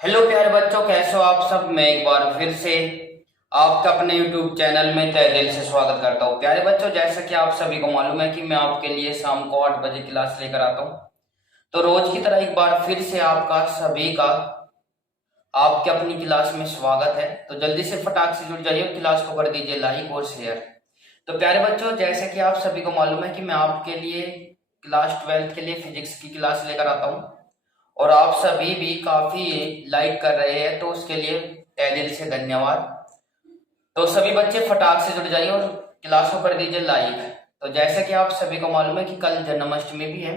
Hello प्यारे बच्चों, कैसे हो आप सब। मैं एक बार फिर से आपका अपने YouTube चैनल में तहे दिल से स्वागत करता हूँ। प्यारे बच्चों, जैसा कि आप सभी को मालूम है कि मैं आपके लिए शाम को 8 बजे क्लास लेकर आता हूँ। तो रोज की तरह एक बार फिर से आपका सभी का आपके अपनी क्लास में स्वागत है। तो जल्दी से फटाक से जुड़ जाइए, क्लास को कर दीजिए लाइक और शेयर। तो प्यारे बच्चों, जैसे कि आप सभी को मालूम है कि मैं आपके लिए क्लास 12th के लिए फिजिक्स की क्लास लेकर आता हूँ और आप सभी भी काफी लाइक कर रहे हैं, तो उसके लिए तहे दिल से धन्यवाद। तो सभी बच्चे फटाक से जुड़ जाइए और क्लास को कर दीजिए लाइक। तो जैसे कि आप सभी को मालूम है कि कल जन्माष्टमी भी है,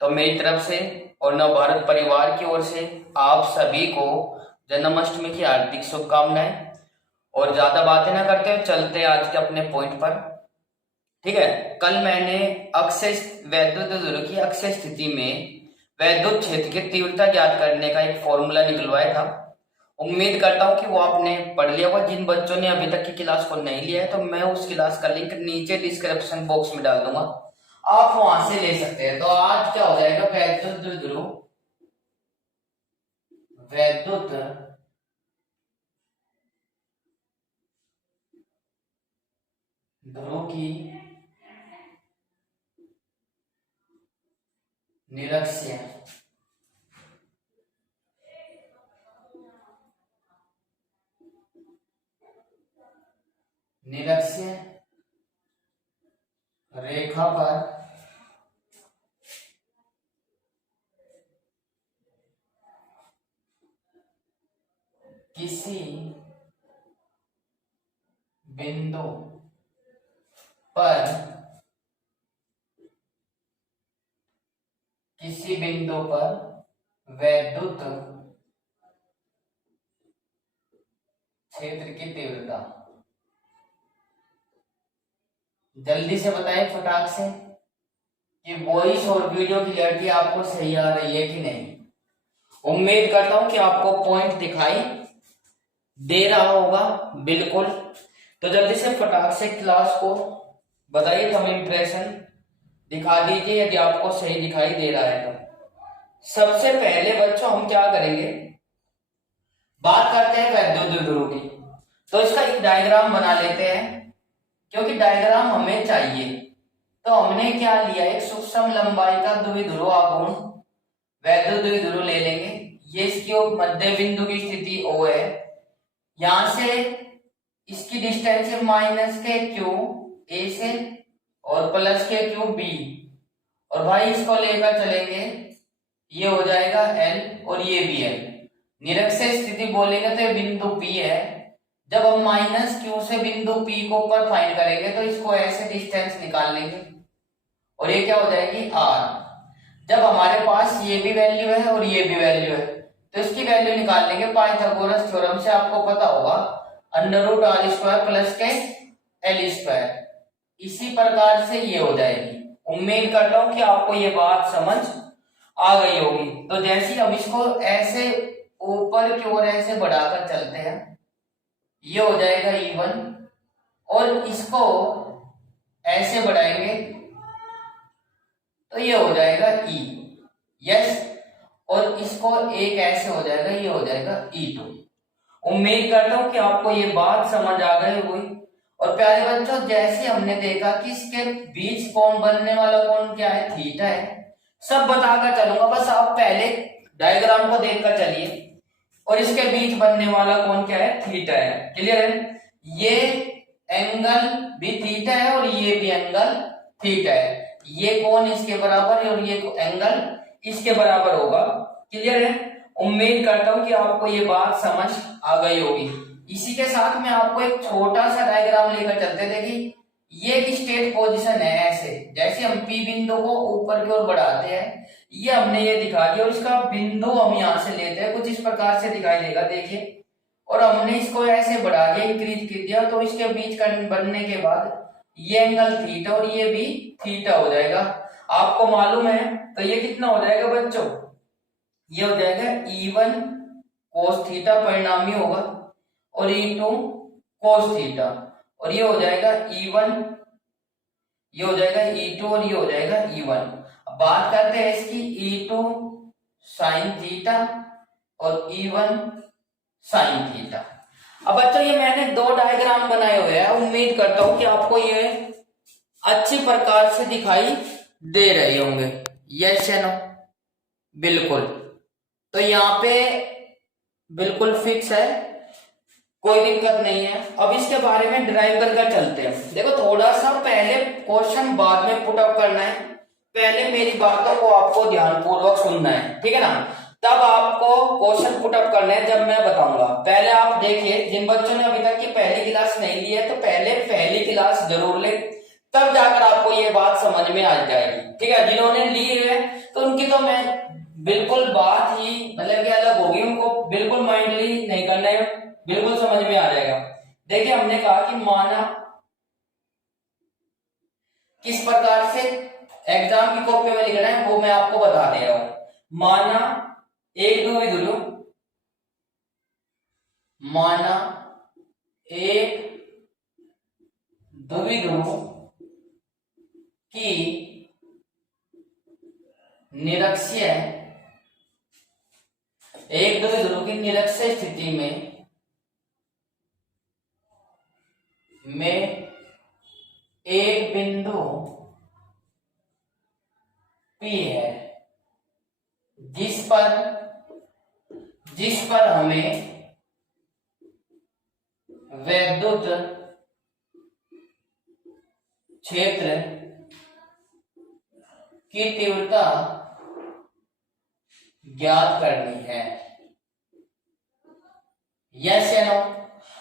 तो मेरी तरफ से और नवभारत परिवार की ओर से आप सभी को जन्माष्टमी की हार्दिक शुभकामनाएं। और ज्यादा बातें ना करते हुए चलते हैं आज के अपने पॉइंट पर। ठीक है, कल मैंने अक्षय वैद्युत ध्रुव की अक्षय स्थिति में वैद्युत क्षेत्र की तीव्रता ज्ञात करने का एक फॉर्मूला निकलवाया था। उम्मीद करता हूँ कि वो आपने पढ़ लिया होगा। जिन बच्चों ने अभी तक की क्लास को नहीं लिया है, तो मैं उस क्लास का लिंक नीचे डिस्क्रिप्शन बॉक्स में डाल दूंगा, आप वहां से ले सकते हैं। तो आज क्या हो जाएगा, वैद्युत ध्रुव की निरक्ष्य निरक्ष्य रेखा पर किसी बिंदु पर वैद्युत क्षेत्र की तीव्रता। जल्दी से बताएं फटाक से कि वॉइस और वीडियो क्लियरिटी आपको सही आ रही है कि नहीं। उम्मीद करता हूं कि आपको पॉइंट दिखाई दे रहा होगा बिल्कुल। तो जल्दी से फटाक से क्लास को बताइए, तो हमें इंप्रेशन दिखा दीजिए यदि आपको सही दिखाई दे रहा है। तो सबसे पहले बच्चों हम क्या करेंगे, बात करते हैं वैद्युत ध्रुव की। तो इसका एक डायग्राम बना लेते हैं, क्योंकि डायग्राम हमें चाहिए। तो हमने क्या लिया, एक सूक्ष्म लंबाई का द्विध्रुव आघूर्ण वैद्युत द्विध्रुव ले लेंगे। ये इसकी मध्य बिंदु की स्थिति O है। यहां से इसकी डिस्टेंस है माइनस के क्यू ए से और प्लस के क्यू बी, और भाई इसको लेकर चलेंगे, ये हो जाएगा L और ये भी L। निरक्षीय स्थिति बोलेंगे तो ये बिंदु P है। जब हम माइनस क्यू से बिंदु P को ऊपर फाइंड करेंगे तो इसको ऐसे डिस्टेंस निकाल लेंगे और ये क्या हो जाएगी R। जब हमारे पास ये भी वैल्यू है और ये भी वैल्यू है, तो इसकी वैल्यू निकाल लेंगे पाइथागोरस थ्योरम से। आपको पता होगा under root R square plus के एल स्क्वायर। इसी प्रकार से ये हो जाएगी। उम्मीद करता हूं कि आपको ये बात समझ आ गई होगी। तो जैसे ही हम इसको ऐसे ऊपर की ओर ऐसे बढ़ाकर चलते हैं, ये हो जाएगा E1, और इसको ऐसे बढ़ाएंगे तो ये हो जाएगा E। यस, और इसको एक ऐसे हो जाएगा, ये हो जाएगा E2। उम्मीद करता हूं कि आपको ये बात समझ आ गई होगी। और प्यारे बच्चों, जैसे हमने देखा कि इसके बीच कोण बनने वाला कोण क्या है, थीटा है। सब बताकर चलूंगा, बस आप पहले डायग्राम को देखकर चलिए। और इसके बीच बनने वाला कोण क्या है, थीटा है। क्लियर है, ये एंगल भी थीटा है और ये भी एंगल थीटा है। ये कोण इसके बराबर है और ये एंगल इसके बराबर होगा। क्लियर है, उम्मीद करता हूं कि आपको ये बात समझ आ गई होगी। इसी के साथ में आपको एक छोटा सा डायग्राम लेकर चलते। देखिए, ये एक स्टेट पोजीशन है। ऐसे जैसे हम P बिंदु को ऊपर की ओर बढ़ाते हैं, ये हमने ये दिखा दिया, और इसका बिंदु हम यहां से लेते हैं, कुछ इस प्रकार से दिखाई देगा। देखिए, और हमने इसको ऐसे बढ़ा दिया, इंक्रीज कर दिया, तो इसके बीच बनने के बाद ये एंगल थीटा और ये भी थीटा हो जाएगा। आपको मालूम है, तो ये कितना हो जाएगा बच्चों, ये हो जाएगा E1 cos थीटा परिणामी होगा, और E2 cos थीटा, और ये हो जाएगा E1, ये हो जाएगा E2 और ये हो जाएगा E1। अब बात करते हैं इसकी, E2 sin थीटा और E1 साइन थीटा। अब बच्चों ये मैंने दो डायग्राम बनाए हुए हैं, उम्मीद करता हूं कि आपको ये अच्छी प्रकार से दिखाई दे रहे होंगे। यस या नो? बिल्कुल। तो यहाँ पे बिल्कुल फिक्स है, कोई दिक्कत नहीं है। अब इसके बारे में ड्राइव करके चलते हैं। देखो थोड़ा सा पहले क्वेश्चन बाद में पुट अप करना है, पहले मेरी बातों को आपको ध्यानपूर्वक सुनना है, ठीक है ना? तब आपको क्वेश्चन पुट अप करना है जब मैं बताऊंगा। पहले आप देखिए, जिन बच्चों ने अभी तक की पहली क्लास नहीं ली है तो पहले पहली क्लास जरूर ले, तब जाकर आपको ये बात समझ में आ जाएगी, ठीक है? जिन्होंने ली है तो उनकी तो मैं बिल्कुल बात ही मतलब कि अलग होगी, उनको बिल्कुल माइंडली नहीं करना है, बिल्कुल समझ में आ जाएगा। देखिए हमने कहा कि माना किस प्रकार से एग्जाम की कॉपी में लिखना है वो मैं आपको बता दे रहा हूं। माना एक द्विध्रुव, माना एक द्विध्रुव की निरक्षीय, एक द्विध्रुव की निरक्षीय स्थिति में एक बिंदु P है जिस पर हमें वैद्युत क्षेत्र की तीव्रता ज्ञात करनी है। यस या नो?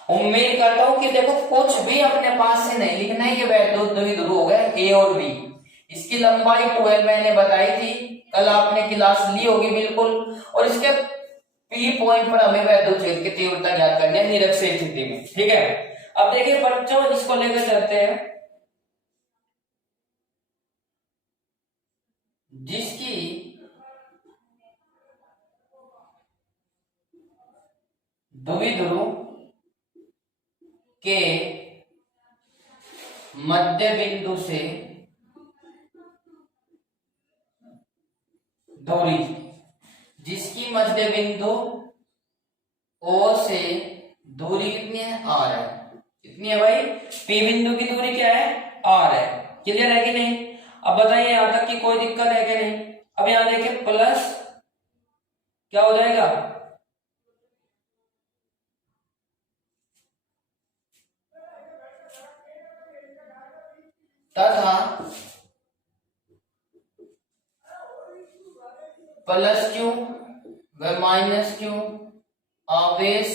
उम्मीद करता हूं कि देखो कुछ भी अपने पास से नहीं लिखना है, ये वैद्युत द्विध्रुव हो गए ए और बी। इसकी लंबाई 12 मैंने बताई थी, कल आपने क्लास ली होगी बिल्कुल। और इसके पी पॉइंट पर हमें वैद्युत क्षेत्र की तीव्रता ज्ञात करनी है निरक्षीय स्थिति में, ठीक है? अब देखिए बच्चों, इसको लेकर चलते हैं। जिसकी द्विध्रुव के मध्य बिंदु से दूरी, जिसकी मध्य बिंदु O से दूरी कितनी है? R है। कितनी है भाई? P बिंदु की दूरी क्या है? R है। क्लियर है कि नहीं? अब बताइए यहां तक की कोई दिक्कत है कि नहीं? अब यहां देखिए प्लस क्या हो जाएगा? तथा प्लस क्यू व माइनस क्यू आवेश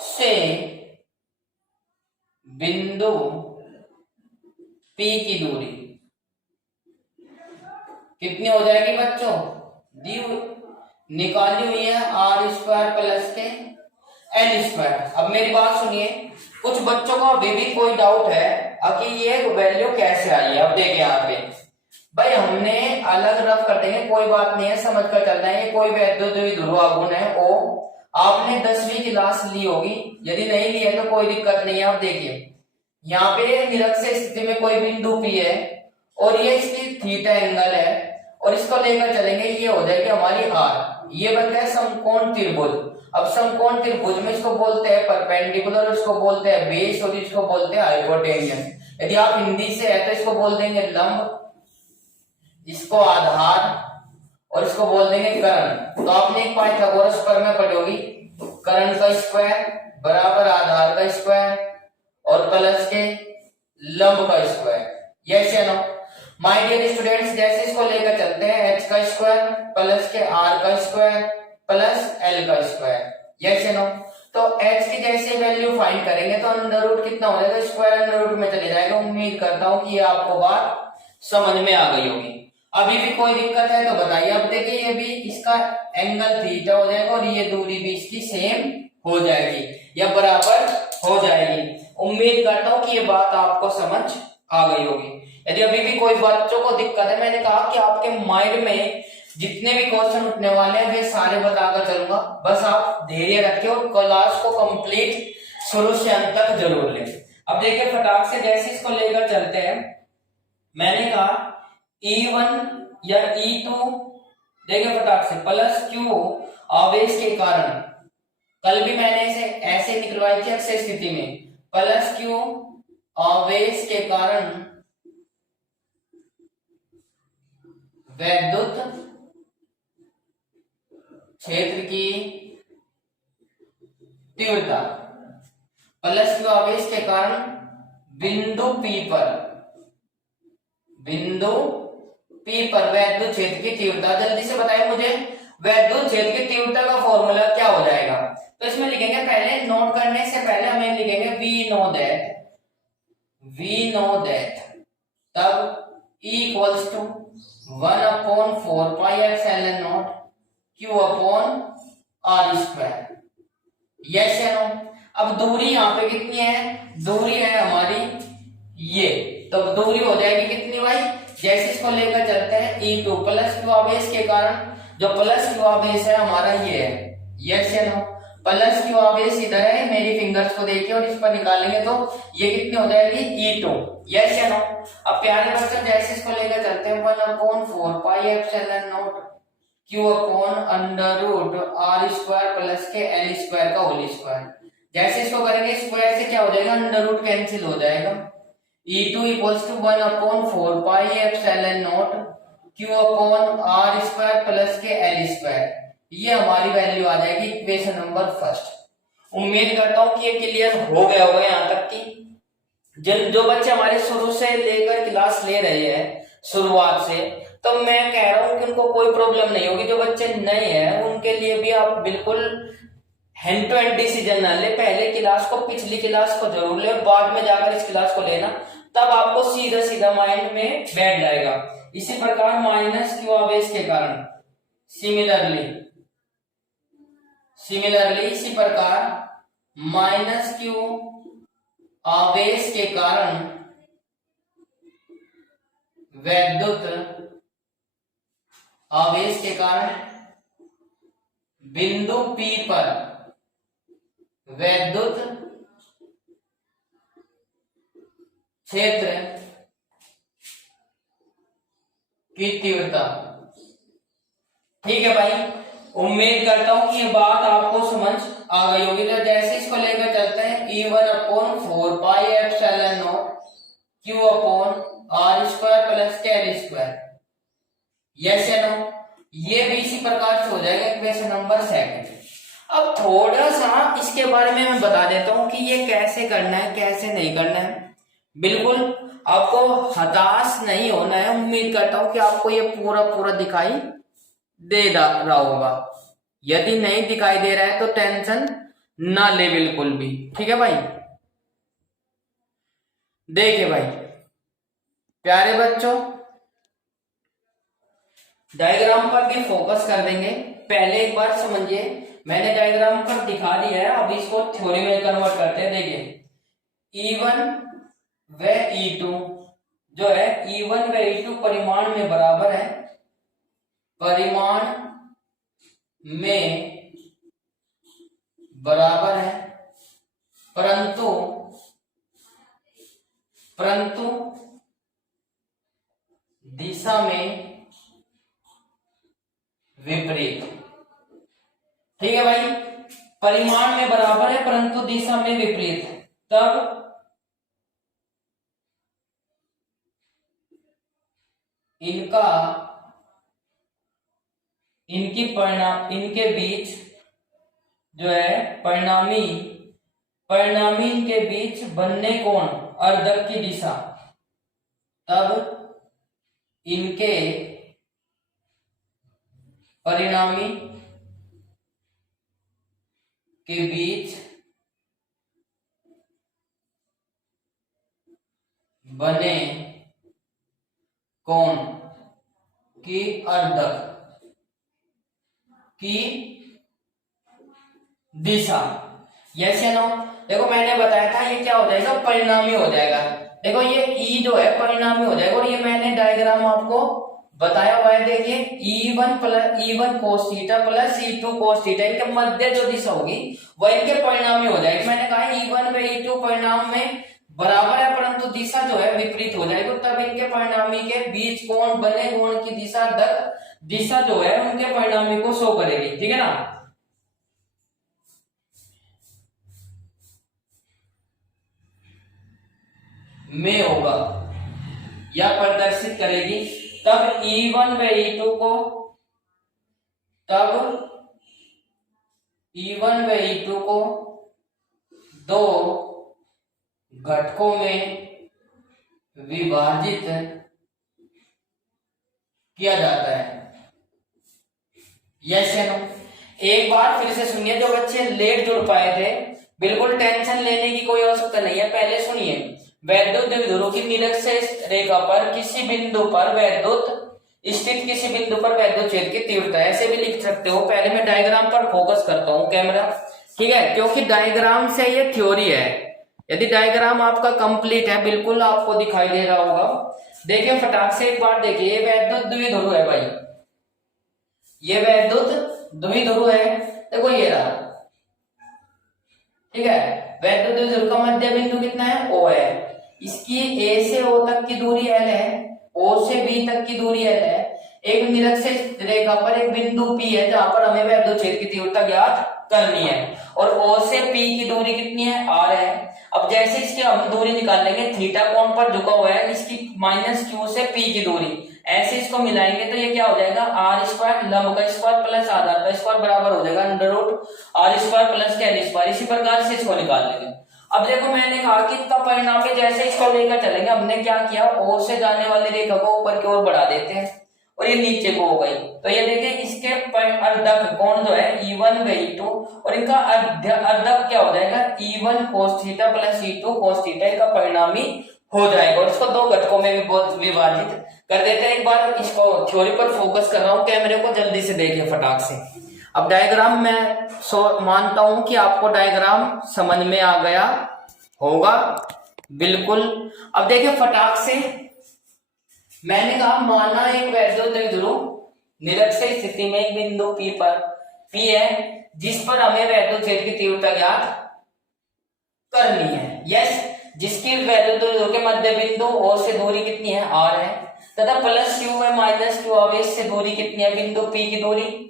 से बिंदु P की दूरी कितनी हो जाएगी बच्चों? दी निकाली हुई है R स्क्वायर प्लस के L स्क्वायर। अब मेरी बात सुनिए, कुछ बच्चों को अभी भी कोई डाउट है कि ये वैल्यू कैसे आई है। अब देखिए यहाँ पे भाई हमने अलग रफ कर देंगे, कोई बात नहीं है, समझ कर चलना है। ये कोई वैद्युत द्विध्रुव आघूर्ण है O, आपने 10वीं क्लास ली होगी, यदि नहीं ली है तो कोई दिक्कत नहीं है। अब देखिए यहाँ पे निरक्षीय स्थिति में कोई बिंदु P है और ये इसकी थीटा एंगल है और इसको लेकर चलेंगे, ये हो जाएगी हमारी R। ये बनता है समकोण त्रिभुज। अब समकोण त्रिभुज में इसको बोलते हैं परपेंडिकुलर, इसको बोलते हैं बेस और इसको बोलते हैं हाइपोटेन्यूस। यदि आप हिंदी से है तो इसको बोल देंगे लंब, इसको आधार और इसको बोल देंगे कर्ण। तो आपने एक पाइथागोरस प्रमेय पढ़ी होगी, कर्ण का स्क्वायर बराबर आधार का स्क्वायर और प्लस के लंब का स्क्वायर। यस या नो? माय डियर स्टूडेंट्स, जैसे इसको लेकर चलते हैं h का स्क्वायर प्लस के r का स्क्वायर प्लस l का स्क्वायर। यस या नो? तो h की जैसे वैल्यू फाइंड करेंगे तो अंडर रूट कितना हो जाएगा? स्क्वायर अंडर रूट में चले जाएगा। उम्मीद करता हूं कि ये आपको बात समझ में आ गई होगी। अभी भी कोई दिक्कत है तो बताइए। अब देखिए ये भी इसका एंगल थीटा हो जाएगा और ये दूरी भी इसकी सेम हो जाएगी या बराबर हो जाएगी। उम्मीद करता हूं कि ये बात आपको समझ आ गई होगी। यदि अभी भी कोई बच्चों को दिक्कत है, मैंने कहा कि आपके माइंड में जितने भी क्वेश्चन उठने वाले हैं वे सारे बताकर चलूंगा, बस आप धैर्य रखिए और क्लास को कंप्लीट शुरू से अंत तक जरूर लें। अब देखिए फटाक से जैसे इसको लेकर चलते हैं, मैंने कहा E1 या E2 देखिए फटाक से, प्लस क्यू आवेश के कारण, कल भी मैंने इसे ऐसे निकलवाई थी अक्षय स्थिति में, प्लस क्यू आवेश के कारण वैद्युत क्षेत्र की तीव्रता, प्लस क्यू आवेश के कारण बिंदु P पर वैद्युत क्षेत्र की तीव्रता। जल्दी से बताइए मुझे, वैद्युत क्षेत्र की तीव्रता का फॉर्मूला क्या हो जाएगा? तो इसमें लिखेंगे, पहले नोट करने से पहले हमें लिखेंगे वी नो दैट, तब E equals to 1/4 pi epsilon not Q upon R square. Yes या नो? अब दूरी यहाँ पे कितनी है? दूरी है हमारी ये, तो दूरी हो जाएगी कितनी भाई? जैसे इसको लेकर चलते हैं E2 प्लस क्यू आवेश के कारण, जो प्लस क्यू आवेश है हमारा ये है, यस या नो? प्लस क्यू आवेश इधर है, मेरी फिंगर्स को देखिए और इस पर निकालेंगे तो ये कितनी हो जाएगी? E2, यस या नो? अब प्यारे बच्चों जैसे इसको लेकर चलते हैं 1/4 pi epsilon not Q upon under root R square plus के L स्क्वायर का होल स्क्वायर। जैसे इसको करेंगे स्क्वायर से क्या हो जाएगा? अंडर रूट कैंसिल हो जाएगा। E2 equals to 1/4 pi epsilon not Q upon R square plus के L स्क्वायर। ये हमारी वैल्यू आ जाएगी इक्वेशन नंबर फर्स्ट। उम्मीद करता हूं कि ये क्लियर हो गया होगा यहाँ तक कि जो बच्चे हमारे शुरू से लेकर क्लास ले रहे हैं शुरुआत से, तो मैं कह रहा हूं कि उनको कोई प्रॉब्लम नहीं होगी। जो बच्चे नए हैं उनके लिए भी आप बिल्कुल हैंड टू हैंड डिसीजन ना ले, पहले क्लास को, पिछली क्लास को जरूर ले और बाद में जाकर इस क्लास को लेना, तब आपको सीधा सीधा माइंड में बैठ जाएगा। इसी प्रकार माइनस क्यू आवेश के कारण, सिमिलरली इसी प्रकार माइनस क्यू आवेश के कारण वैद्युत आवेश के कारण बिंदु P पर वैद्युत क्षेत्र की तीव्रता। ठीक है भाई, उम्मीद करता हूं कि ये बात आपको समझ आ गई होगी। तो जैसे इसको लेकर चलते हैं E1/4 pi epsilon not Q upon R square plus के L स्क्वायर, यस या नो? ये भी इसी प्रकार से हो जाएगा इक्वेशन नंबर सेकंड। अब थोड़ा सा इसके बारे में मैं बता देता हूं कि ये कैसे करना है, कैसे नहीं करना है। बिल्कुल आपको हताश नहीं होना है। उम्मीद करता हूं कि आपको ये पूरा दिखाई दे रहा होगा। यदि नहीं दिखाई दे रहा है तो टेंशन ना ले बिल्कुल भी, ठीक है भाई। देखिए भाई प्यारे बच्चों, डायग्राम पर भी फोकस कर देंगे। पहले एक बार समझिए, मैंने डायग्राम पर दिखा दिया है, अब इसको थ्योरी में कन्वर्ट करते हैं। देखिए E1 व E2 जो है, E1 व E2 परिमाण में बराबर है, परिमाण में बराबर है, परंतु दिशा में विपरीत। ठीक है भाई, परिमाण में बराबर है परंतु दिशा में विपरीत। तब इनके बीच जो है परिणामी के बीच बनने कोण अर्धक की दिशा, तब इनके परिणामी के बीच बने कोण की अर्धक की दिशा, यस या नो? देखो मैंने बताया था ये क्या हो जाएगा, परिणामी हो जाएगा। देखो ये E जो है परिणामी हो जाएगा, और ये मैंने डायग्राम आपको बताया हुआ है। देखिए E1 cos theta plus E2 cos theta, इनके मध्य जो दिशा होगी वह इनके परिणामी हो जाएगी। मैंने कहा E1 व E2 परिणाम में बराबर है परंतु दिशा जो है विपरीत हो जाएगी, तब इनके परिणामी के बीच कोण बने कोण की दिशा दिशा जो है उनके परिणामी को शो करेगी, ठीक है ना। में होगा या प्रदर्शित करेगी, तब E1 व E2 को दो घटकों में विभाजित किया जाता है। यस या नो? एक बार फिर से सुनिए, जो बच्चे लेट जुड़ पाए थे, बिल्कुल टेंशन लेने की कोई आवश्यकता नहीं है। पहले सुनिए, वैद्युत द्विध्रुव की निरक्षीय रेखा पर किसी बिंदु पर वैद्युत स्थित किसी बिंदु पर वैद्युत क्षेत्र की तीव्रता, ऐसे भी लिख सकते हो। पहले मैं डायग्राम पर फोकस करता हूं कैमरा, ठीक है, क्योंकि डायग्राम से ये थ्योरी है। यदि डायग्राम आपका कंप्लीट है, बिल्कुल आपको दिखाई दे रहा होगा। देखिए फटाक से एक बार देखिए, ये वैद्युत द्विध्रुव है भाई, ये वैद्युत द्विध्रुव है, देखो ये रहा, ठीक है। वैद्युत द्विध्रुव का मध्य बिंदु कितना है? O है। इसकी A से O तक की दूरी L है, O से B तक की दूरी L है। एक निरक्षीय रेखा पर एक बिंदु P है, जहां पर हमें वैद्युत क्षेत्र की तीव्रता ज्ञात करनी है, और O से P की दूरी कितनी है? R है। अब जैसे इसकी हम दूरी निकाल लेंगे, थीटा कोण पर झुका हुआ है, इसकी -q से P की दूरी, ऐसे इसको मिलाएंगे तो ये क्या हो जाएगा? आर स्क्वायर लंब का स्क्वायर प्लस आधार का स्क्वायर बराबर हो जाएगा √r square plus l square. इसी प्रकार से इसको निकाल लेंगे। अब देखो मैंने कहा कि इसका परिणाम में जैसे इसको लेकर चलेंगे, हमने क्या किया, O से जाने वाली रेखा को ऊपर की ओर बढ़ा देते हैं और ये नीचे को हो गई। तो ये देखिए इसके अर्धक कोण जो है E1 व E2, और इनका अर्धक क्या हो जाएगा? E1 cos theta plus E2 cos theta का परिणामी हो जाएगा, और इसको दो घटकों में विभाजित कर देते हैं। एक बार इसको थ्योरी पर फोकस कर रहा हूं, कैमरे को जल्दी से देखिए फटाक से। अब डायग्राम मैं मानता हूं कि आपको डायग्राम समझ में आ गया होगा, बिल्कुल। अब देखिए फटाक से, मैंने कहा माना एक वैद्युत द्विध्रुव निरक्षीय स्थिति में एक बिंदु P पर P है, जिस पर हमें वैद्युत क्षेत्र की तीव्रता ज्ञात करनी है। यस, जिसकी वैद्युत द्विध्रुव के मध्य बिंदु O से दूरी कितनी है? R है, तथा प्लस q व माइनस q आवेश से दूरी कितनी है? बिंदु P की दूरी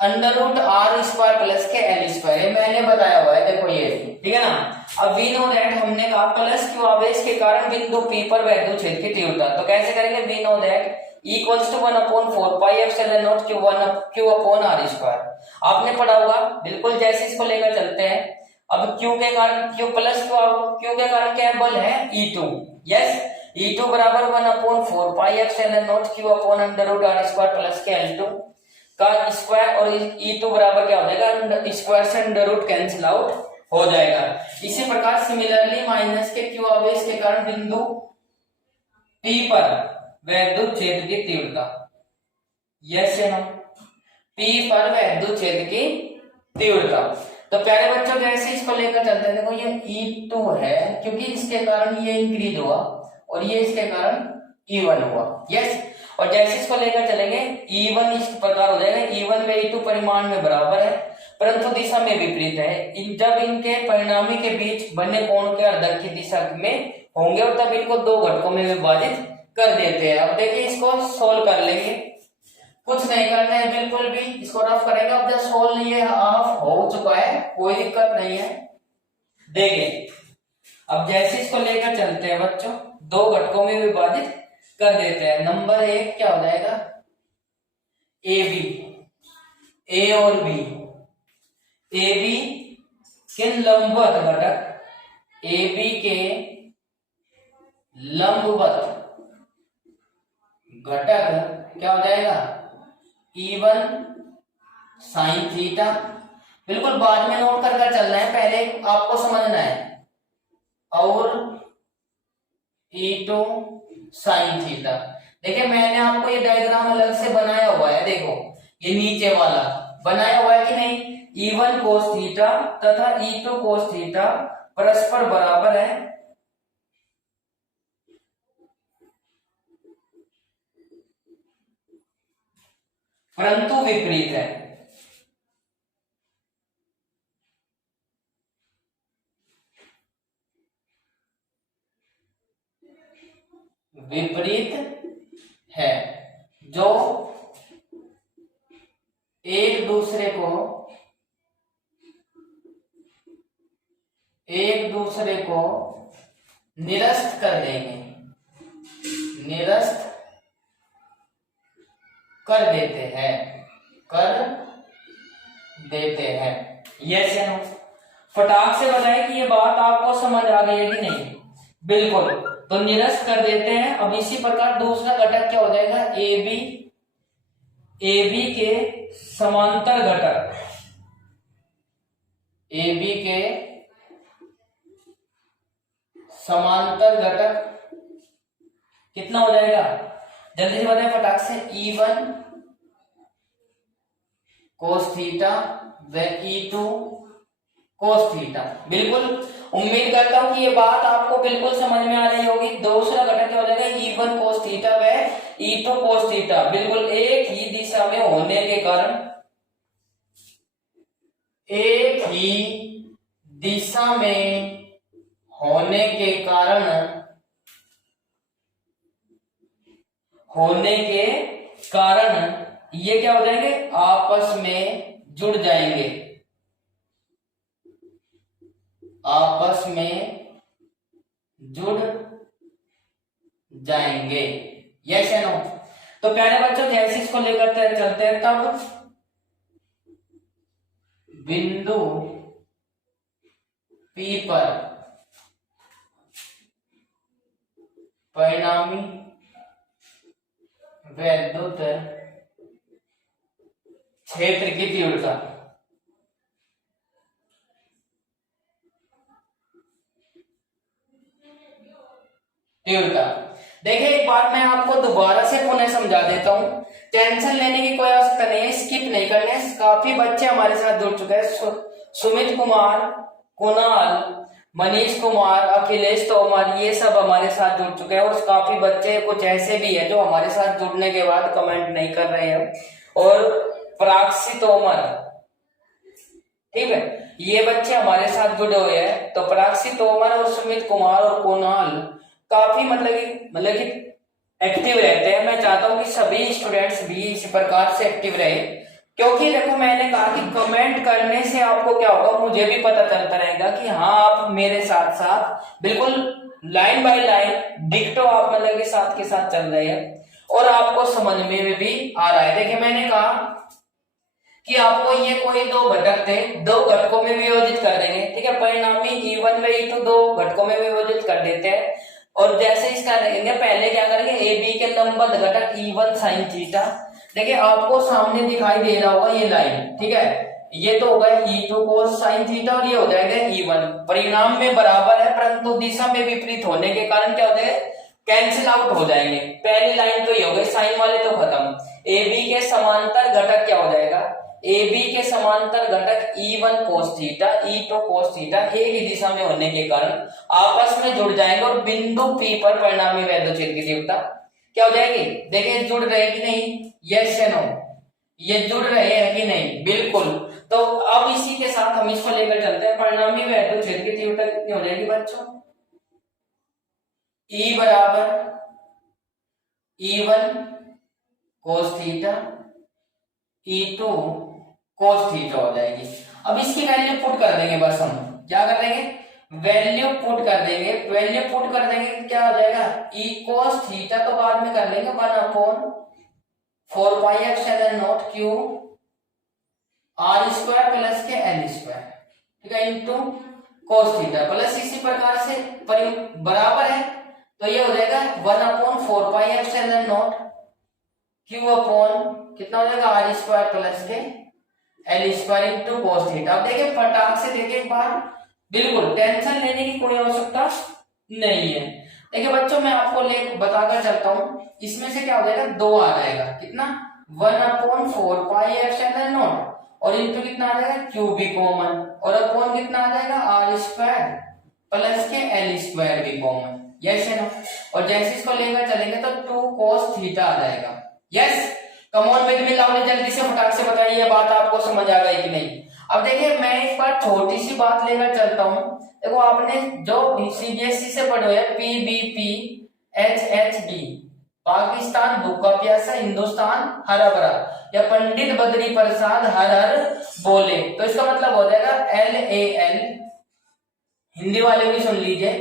√r स्क्वायर प्लस के l स्क्वायर, मैंने बताया हुआ है, देखो ये, ठीक है ना। अब वी नो दैट, हमने कहा प्लस q आवेश के कारण बिंदु P पर वैद्युत क्षेत्र की तीव्रता, तो कैसे करेंगे? We know that equals to 1/4 pi epsilon not q upon r square, आपने पढ़ा होगा, बिल्कुल। जैसे इसको लेकर चलते हैं, अब q के कारण q प्लस q के कारण क्या बल है? E2। यस, E2 बराबर 1/4 pi epsilon not q upon √r square plus के L2 का स्क्वायर, और E2 बराबर क्या हो जाएगा? स्क्वायर से √ कैंसिल आउट हो जाएगा। इसी प्रकार सिमिलरली माइनस के q आवेश के कारण बिंदु P पर वैद्युत क्षेत्र की तीव्रता, यस या नो? P पर वैद्युत क्षेत्र की तीव्रता, तो प्यारे बच्चों जैसे इसको लेकर चलते हैं, देखो ये E2 है, क्योंकि इसके कारण ये इंक्रीज हुआ और ये इसके कारण E1 हुआ। यस, और जैसे इसको लेकर चलेंगे, E1 इस प्रकार हो जाएगा, E1 व E2 परिमाण में बराबर है, परंतु दिशा में विपरीत है। जब इनके परिणामी के बीच बने कोण के अर्धक की दिशा में होंगे, और तब इनको दो घटकों में विभाजित कर देते हैं। अब देखिए इसको सोल्व कर लेंगे, कुछ नहीं करना है बिल्कुल भी, इसको रफ करेंगे। अब जब सोल्व ये हाफ हो चुका है, कोई दिक्कत नहीं है। देखिए अब जैसे इसको लेकर चलते हैं बच्चों, दो घटकों में विभाजित कर देते हैं। नंबर 1 क्या हो जाएगा? ए बी, ए और बी, ए बी के लंबवत घटक, ए बी के लंबवत घटक क्या हो जाएगा? E1 साइन थीटा, बिल्कुल बाद में नोट कर चलना है, पहले आपको समझना है, और E2 साइन थीटा। देखिए मैंने आपको ये डायग्राम अलग से बनाया हुआ है, देखो ये नीचे वाला बनाया हुआ है कि नहीं? E1 cos थीटा तथा E2 cos थीटा परस्पर बराबर है, परंतु विपरीत है। विपरीत है, जो एक दूसरे को निरस्त कर देंगे, निरस्त कर देते हैं। यस या नो? फटाक से बताएं कि ये बात आपको समझ आ गई है कि नहीं? बिल्कुल। तो निरस्त कर देते हैं। अब इसी प्रकार दूसरा घटक क्या हो जाएगा? AB के समांतर घटक, AB के समांतर घटक कितना हो जाएगा? जल्दी से बताएं फटाक से। E1 cos थीटा व E2 cos थीटा। बिल्कुल, उम्मीद करता हूं कि ये बात आपको बिल्कुल समझ में आ रही होगी। दूसरा घटक क्या हो जाएगा? E1 cos थीटा व E2 cos थीटा। बिल्कुल, एक ही दिशा में होने के कारण, एक ही दिशा में होने के कारण ये क्या हो जाएंगे? आपस में जुड़ जाएंगे, आपस में जुड़ जाएंगे। यस या नो? तो प्यारे बच्चों, जैसे इसको लेकर चलते हैं, तब बिंदु P पर परिणामी वैद्युत क्षेत्र की तीव्रता, देखिए एक बात मैं आपको दोबारा से पुनः समझा देता हूं। टेंशन लेने की कोई आवश्यकता नहीं है, स्किप नहीं करने। काफी बच्चे हमारे साथ जुड़ चुके हैं। सुमित कुमार, कुणाल, मनीष कुमार, अखिलेश तोमर, ये सब हमारे साथ जुड़ चुके हैं। और काफी बच्चे कुछ ऐसे भी हैं जो हमारे साथ जुड़ने के बाद कमेंट नहीं कर रहे हैं। और प्राक्षी तोमर, ठीक है, ये बच्चे हमारे साथ जुड़े हुए हैं। तो प्राक्षी तोमर और सुमित कुमार और कुणाल काफी मतलब कि एक्टिव रहते हैं। मैं चाहता हूं कि सभी स्टूडेंट्स भी इसी प्रकार से एक्टिव रहे, क्योंकि देखो मैंने कहा कि कमेंट करने से आपको क्या होगा, मुझे भी पता चलता रहेगा कि हाँ आप मेरे साथ साथ बिल्कुल लाइन बाय लाइन डिक्टो आप मतलब के साथ चल रहे हैं और आपको समझ में भी आ रहा है। देखिए मैंने कहा कि आपको ये कोई दो घटक थे, दो घटकों में विभाजित कर देंगे, ठीक है। परिणामी E1 व E2 दो घटकों में विभाजित कर देते हैं। और जैसे इसका देखेंगे, पहले क्या करेंगे, AB के लंबवत घटक E1 sin थीटा। देखिए आपको सामने दिखाई दे रहा होगा ये लाइन, ठीक है, ये तो होगा E2 cos sin थीटा और ये हो जाएगा E1। परिणाम में बराबर है परंतु दिशा में विपरीत होने के कारण क्या हो जाएगा, कैंसिल आउट हो जाएंगे। पहली लाइन तो ये हो गई, साइन वाले तो खत्म। AB के समांतर घटक क्या हो जाएगा, AB के समांतर घटक E1 cos theta, E2 cos theta एक ही दिशा में होने के कारण आपस में जुड़ जाएंगे और बिंदु P पर परिणामी वैद्युत क्षेत्र की तीव्रता क्या हो जाएगी। देखिए जुड़ रहे कि नहीं, यस या नो, ये जुड़ रहे हैं कि नहीं, बिल्कुल। तो अब इसी के साथ हम इसको लेकर चलते हैं। परिणामी वैद्युत क्षेत्र की तीव्रता कितनी हो जाएगी बच्चों, E बराबर E1 cos theta, E2 cos theta हो जाएगी। अब इसकी वैल्यू पुट कर देंगे, बस हम क्या कर देंगे, वैल्यू पुट कर देंगे। वैल्यू पुट कर देंगे क्या हो जाएगा, E cos थीटा तो बाद में कर लेंगे, 1/4 pi epsilon not Q R square plus के L स्क्वायर, ठीक है, इंटू cos थीटा प्लस इसी प्रकार से बराबर है तो ये हो जाएगा 1/4 pi epsilon not Q upon कितना हो जाएगा R स्क्वायर प्लस के L square into cos theta. अब देखिए फटाक से देखिए एक बार, बिल्कुल टेंशन लेने की कोई आवश्यकता नहीं है। देखिए बच्चों मैं आपको बताकर चलता हूं, इसमें से क्या हो जाएगा, 2 आ जाएगा, कितना 1/4 पाई एप्सिलॉन नॉट और इंटू कितना आ जाएगा Q भी कॉमन और अपॉन कितना आ जाएगा R स्क्वायर प्लस के L स्क्वायर भी कॉमन, यस है ना। और जैसे इसको लेकर चलेंगे तो 2 cos थीटा आ जाएगा। Yes, come on with me loudly, जल्दी से फटाक से बताइए ये बात आपको समझ आ गई कि नहीं। अब देखिए मैं एक बार छोटी सी बात लेकर चलता हूं। देखो आपने जो CBSE से पढ़े हुए PBP HHD, पाकिस्तान भूखा प्यासा, हिंदुस्तान हरा भरा, या पंडित बद्री प्रसाद हर हर बोले। तो इसका मतलब हो जाएगा LAL, हिंदी वाले भी सुन लीजिए,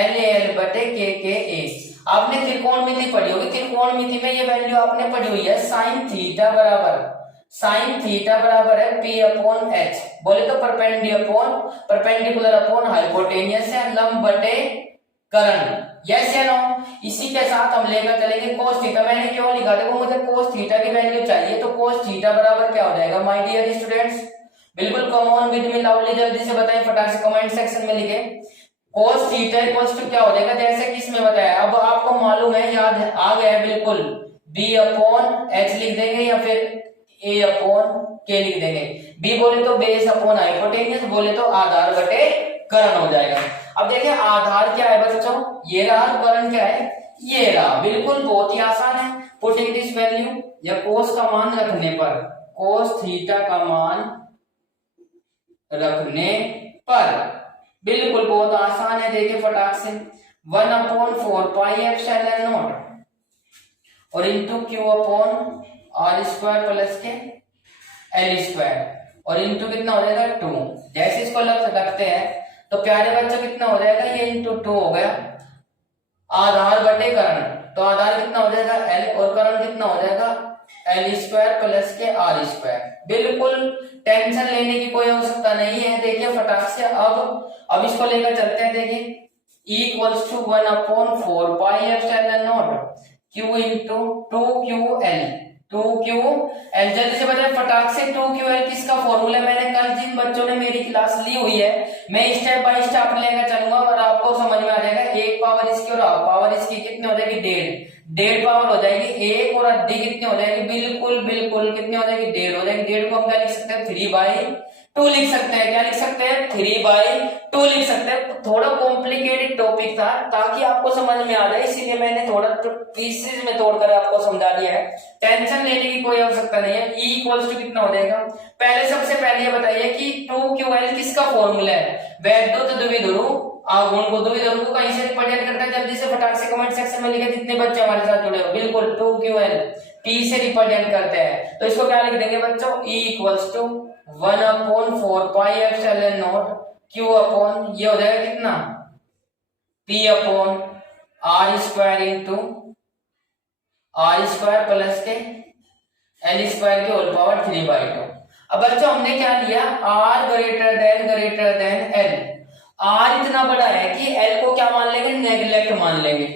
LAL बटे KKA। आपने त्रिकोणमिति पढ़ी होगी, त्रिकोणमिति में ये वैल्यू आपने पढ़ी हुई है, साइन थीटा बराबर है P अपॉन H, बोले तो परपेंडिकुलर अपॉन हाइपोटेनियस है, लंब बटे कर्ण, यस या नो। इसी के साथ हम लेकर चलेंगे कोस थीटा। मैंने क्यों लिखा, देखो मुझे कोस थीटा की वैल्यू चाहिए, तो कोस थीटा बराबर क्या हो जाएगा माय डियर स्टूडेंट्स, बिल्कुल कम ऑन विद मी, लाउडली जल्दी से बताएं, फटाक से कमेंट सेक्शन में लिखे। कोस थीटा इक्वल्स टू क्या हो जाएगा, जैसे कि इसमें बताया, अब आपको मालूम है, याद आ गया है बिल्कुल, B अपॉन H लिख देंगे या फिर A अपॉन K लिख देंगे। B बोले तो बेस अपॉन हाइपोटेनियस, बोले तो आधार बटे कर्ण हो जाएगा। अब देखिए आधार क्या है बच्चों, ये रहा, कर्ण क्या है, ये रहा, बिल्कुल बहुत ही आसान है। पुटिंग दिस वैल्यू, या कोस का मान रखने पर, कोस थीटा का मान रखने पर, बिल्कुल बहुत आसान है। देखिए फटाक से, 1 अपॉन 4 पाई एप्सिलॉन नॉट और into Q upon R square plus के L स्क्वायर और इंटू कितना हो जाएगा 2। जैसे इसको रखते हैं तो प्यारे बच्चों कितना हो जाएगा, ये इंटू 2 हो गया, आधार बटे कर्ण, तो आधार कितना हो जाएगा L और कर्ण कितना हो जाएगा L स्क्वायर प्लस के R स्क्वायर। बिल्कुल टेंशन लेने की कोई आवश्यकता नहीं है। देखिए फटाक से अब इसको लेकर चलते हैं। देखिए E equals to 1 upon 4 pi epsilon not Q into 2QL, 2QL जल्दी से बताए फटाक से, 2QL किसका फॉर्मूला, मैंने कल जिन बच्चों ने मेरी क्लास ली हुई है, मैं स्टेप बाय स्टेप लेकर चलूंगा और आपको समझ में आ जाएगा। एक पावर इसकी और हाफ पावर इसकी कितनी हो जाएगी, 1.5 पावर हो जाएगी, एक और आधी कितनी हो जाएगी, बिल्कुल कितनी हो जाएगी, 1.5 हो जाएगी। 1.5 को हम क्या लिख सकते हैं, 3/2 लिख सकते हैं। क्या लिख सकते हैं, 3/2 लिख सकते हैं। थोड़ा कॉम्प्लिकेटेड टॉपिक था, ताकि आपको समझ में आ जाए, इसीलिए मैंने थोड़ा पीसेस में तोड़कर आपको समझा दिया है। टेंशन लेने की कोई आवश्यकता नहीं है। E इक्वल्स टू कितना हो जाएगा, पहले सबसे पहले ये बताइए कि 2QL किसका फॉर्मूला है, वैद्युत द्विध्रुव आघूर्ण को, द्विध्रुव को कहीं से रिप्रेजेंट करता है, जल्दी से फटाक से कमेंट सेक्शन में लिखे जितने बच्चे हमारे साथ जुड़े हो। बिल्कुल 2QL T से रिप्रेजेंट करते हैं, तो इसको क्या लिख देंगे बच्चों, E equals to 1 upon 4 pi epsilon not Q upon, ये हो जाएगा कितना, P upon R square into R square plus के L स्क्वायर के होल पावर 3/2। अब बच्चों हमने क्या लिया, R greater than L। R इतना बड़ा है कि L को क्या मान लेंगे, नेग्लेक्ट मान लेंगे।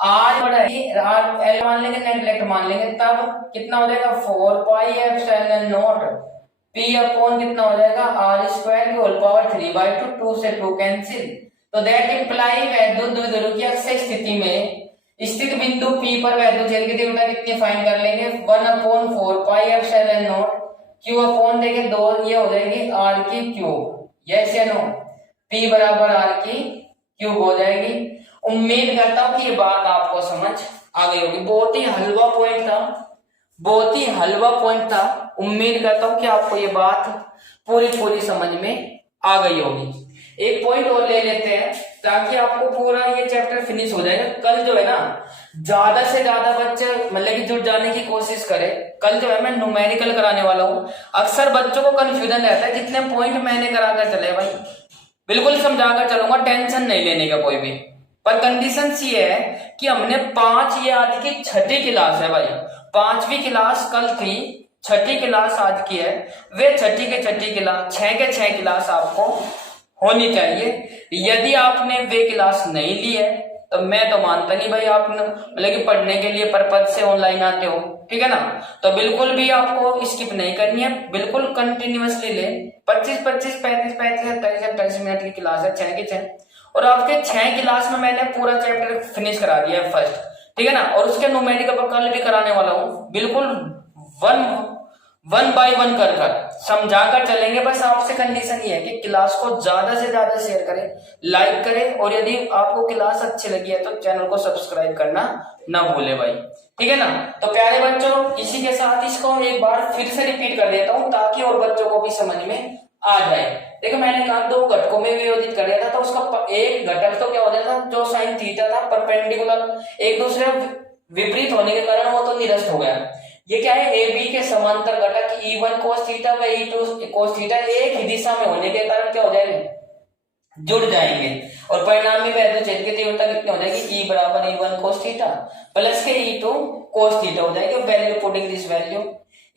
R बड़ा है, L मान लेंगे, नेग्लेक्ट मान लेंगे, तब कितना हो जाएगा 4 pi epsilon not P upon कितना हो जाएगा R स्क्वायर के होल पावर 3/2, 2 से 2 कैंसिल। तो दैट इंप्लाई वैद्युत द्विध्रुव की अक्षीय स्थिति में स्थित बिंदु P पर वैद्युत क्षेत्र की तीव्रता कितनी फाइंड कर लेंगे, 1 upon 4 pi epsilon not Q upon देखिए 2, ये हो जाएगी R की क्यूब, यस या नो, P बराबर R की क्यूब हो जाएगी। उम्मीद करता हूं कि ये बात आपको समझ आ गई होगी। बहुत ही हलवा पॉइंट था, उम्मीद करता हूं कि आपको ये बात पूरी समझ में आ गई होगी। एक पॉइंट और ले लेते हैं ताकि आपको पूरा ये चैप्टर फिनिश हो जाएगा। कल जो है ना, ज्यादा से ज्यादा बच्चे मतलब कि जुड़ जाने की कोशिश करें। कल जो है मैं न्यूमेरिकल कराने वाला हूँ। अक्सर बच्चों को कंफ्यूजन रहता है, जितने पॉइंट मैंने कराकर चले भाई बिल्कुल समझाकर चलूंगा, टेंशन नहीं लेने का कोई भी। पर कंडीशन ये है कि हमने 5, ये आज की 6ठी क्लास है भाई, 5वीं क्लास कल थी, 6ठी क्लास आज की है। वे 6ठी के 6ठी क्लास, 6 के 6 क्लास आपको होनी चाहिए। यदि आपने वे क्लास नहीं ली है तो मैं तो मानता नहीं भाई आप मतलब कि पढ़ने के लिए पर्पज से ऑनलाइन आते हो, ठीक है ना। तो बिल्कुल भी आपको स्किप नहीं करनी है, बिल्कुल कंटिन्यूअसली ले। 25 35 35 35 28 मिनट की क्लास है, 6 की 6, और आपके 6 क्लास में मैंने पूरा चैप्टर फिनिश करा दिया है फर्स्ट, ठीक है ना। और उसके न्यूमेरिकल कल भी कराने वाला हूँ, बिल्कुल 1 बाय 1 कर समझाकर चलेंगे। बस आपसे कंडीशन ये है कि क्लास को ज्यादा से ज्यादा शेयर करें, लाइक करें, और यदि आपको क्लास अच्छी लगी है तो चैनल को सब्सक्राइब करना ना भूले भाई, ठीक है ना। तो प्यारे बच्चों, इसी के साथ इसको एक बार फिर से रिपीट कर देता हूँ ताकि और बच्चों को भी समझ में आ जाए। देखो मैंने कहा 2 घटकों में वियोजित कर दिया था, तो उसका एक घटक तो क्या हो जाता, जो साइन थीटा था परपेंडिकुलर एक दूसरे विपरीत होने के कारण वो तो निरस्त हो गया। ये क्या है, ए बी के समांतर घटक E1 cos थीटा व E2 cos थीटा एक ही दिशा में होने के कारण क्या हो जाएंगे, जुड़ जाएंगे, और परिणामी वैद्युत क्षेत्र की तीव्रता कितनी हो जाएगी, E बराबर E1 cos थीटा प्लस के E2 cos थीटा हो जाएगी। Value putting this value,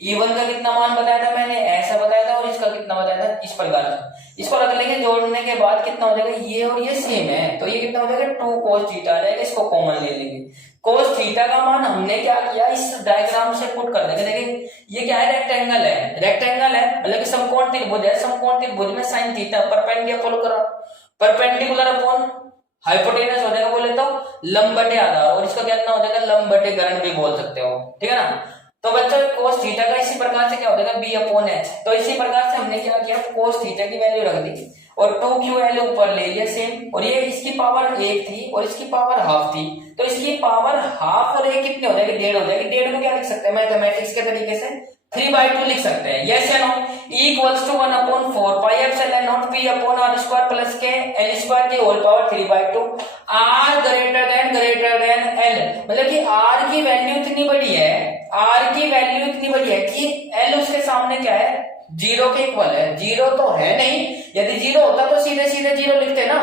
E1 का कितना मान बताया था मैंने, ऐसा बताया था, और इसका कितना बताया था, इस प्रकार से। इसको रख लेंगे, जोड़ने के बाद कितना हो जाएगा, ये और ये सेम है, तो ये कितना हो जाएगा 2 cos थीटा आ जाएगा। इसको कॉमन ले लेंगे, cos थीटा का मान हमने क्या किया, इस डायग्राम से पुट कर देंगे। देखिए ये क्या है, रेक्टेंगल है, रेक्टेंगल है मतलब कि समकोण त्रिभुज है, समकोण त्रिभुज में sin theta perpendicular upon hypotenuse हो जाएगा, बोले तो लंब बटे आधार, और इसका कितना हो जाएगा, लंब बटे गरण भी बोल सकते हो, ठीक है ना। तो बच्चों cos थीटा का इसी प्रकार से क्या हो जाएगा, b अपॉन h। तो इसी प्रकार से हमने क्या किया, cos थीटा की वैल्यू रख दी और 2ql ऊपर ले लिया सेम, और ये इसकी पावर 1 थी और इसकी पावर हाफ थी, तो इसकी पावर हाफ और 1 कितने हो जाएगी, 1.5 हो जाएगी। 1.5 को क्या लिख सकते हैं मैथमेटिक्स के तरीके से, 3/2 लिख सकते हैं, यस या no. Equals to 1/4 pi epsilon not p upon r square plus के l स्क्वायर की whole power 3/2 r greater than l, मतलब कि r की वैल्यू इतनी बड़ी है, r की वैल्यू इतनी बड़ी है कि l उसके सामने क्या है, 0 के इक्वल है। 0 तो है नहीं, यदि 0 होता तो सीधे सीधे 0 लिखते ना।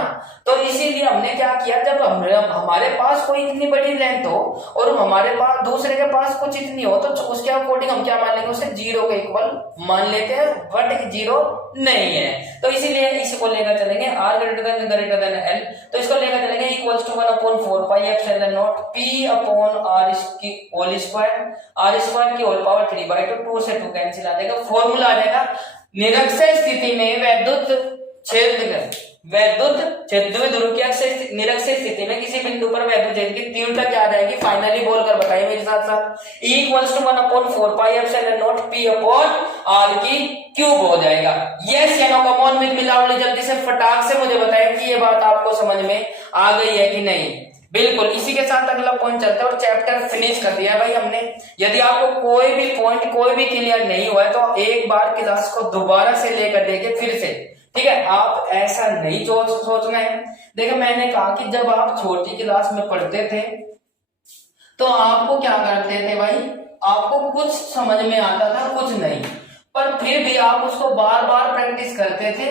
तो इसीलिए हमने क्या किया, जब हमारे पास कोई इतनी बड़ी लेंथ हो और हमारे पास दूसरे के पास कुछ इतनी हो, तो उसके अकॉर्डिंग हम क्या मान लेंगे, उसे 0 के इक्वल मान लेते हैं, बट 0 नहीं है। तो इसीलिए इसको लेकर चलेंगे r ग्रेटर देन l, तो इसको लेकर चलेंगे equals to 1/4 pi epsilon not p upon r की होल स्क्वायर की होल पावर 3/2, 2 से 2 कैंसिल आ जाएगा, फॉर्मूला आ जाएगा। निरक्षीय स्थिति में निरक्षीय स्थिति में किसी बिंदु पर वैद्युत क्षेत्र की तीव्रता क्या आ जाएगी, फाइनली बोलकर बताइए मेरे साथ साथ, equals to 1/4 pi epsilon not p upon r की क्यूब हो जाएगा। यस या नो, कम ऑन विद मिलावली, जल्दी से फटाक से मुझे बताएं कि ये बात आपको समझ में आ गई है कि नहीं। बिल्कुल, इसी के साथ अगला पॉइंट चलता है और चैप्टर फिनिश कर दिया है भाई हमने। यदि आपको कोई भी पॉइंट कोई भी क्लियर नहीं हुआ है तो एक बार क्लास को दोबारा से लेकर देखे फिर से, ठीक है। आप ऐसा नहीं सोचना है। देखो मैंने कहा कि जब आप छोटी क्लास में पढ़ते थे तो आपको क्या करते थे भाई, आपको कुछ समझ में आता था कुछ नहीं, पर फिर भी आप उसको बार बार प्रैक्टिस करते थे,